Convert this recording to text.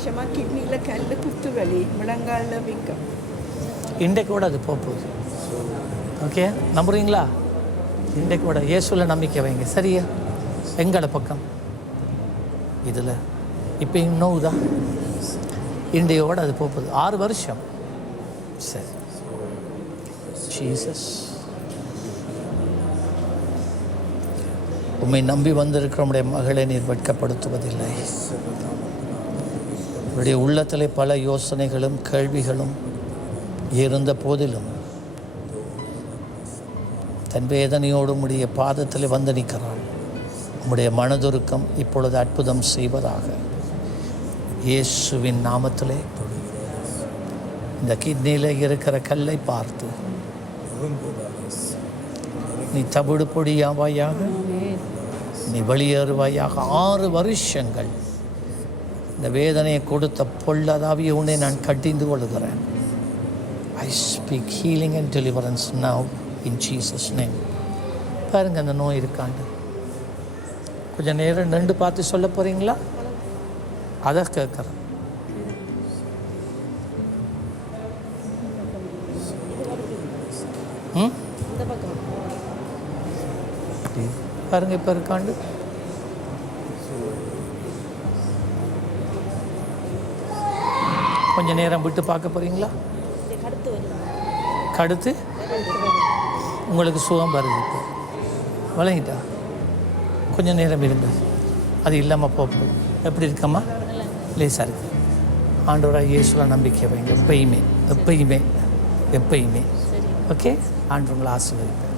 வருஷமாக கிட்னியில் கல் குத்து வலி, முழங்காலில் வீக்கம். இன்றைக்கு கூட அது போகுது. ஓகே, நம்புறீங்களா? இன்றைக்கு கூட இயேசுவில் நம்பிக்கை வைங்க. சரியா? எங்களை பக்கம் இதில் இப்போ இன்னும் தான் இன்றையோட அது போகுது. 6 வருஷம். சரி, ஜீசஸ் உம்மை நம்பி வந்திருக்கிற உடைய மகளை நீர் வெட்கப்படுத்துவதில்லை. உடைய உள்ளத்திலே பல யோசனைகளும் கேள்விகளும் இருந்த போதிலும் தன் வேதனையோடு உடைய பாதத்தில் வந்து நிற்கிறான். உம்முடைய மனதுருக்கம் இப்பொழுது அற்புதம் செய்வதாக இயேசுவின் நாமத்திலே. இந்த கிட்னியில் இருக்கிற கல்லை பார்த்து நீ தவிடு பொடியாவாயாக, நீ வெளியேறுவாயாக. 6 வருஷங்கள் இந்த வேதனையை கொடுத்த பொல்லாதாவியை உன்னை நான் கட்டிந்து கொள்கிறேன். I speak healing and deliverance now in Jesus name. பாருங்கள், அந்த நோய் இருக்காண்டு கொஞ்சம் நேரம் நின்று பார்த்து சொல்ல போகிறீங்களா? அதை கேட்குறேன். பாருங்க, இப்போ இருக்காண்டு. கொஞ்சம் நேரம் விட்டு பார்க்க போகிறீங்களா? கடுத்து உங்களுக்கு சுகம் வருது. இப்போ விளங்கிட்டா? கொஞ்சம் நேரம் இருந்தது, அது இல்லாமல் போகுது. எப்படி இருக்கம்மா? லேசாக இருக்குது. ஆண்டவராக இயேசுவில் நம்பிக்கை வைங்க. எப்பயுமே எப்பயுமே எப்பயுமே. ஓகே, ஆண்டவங்களை ஆசீர்வதிப்பேன்.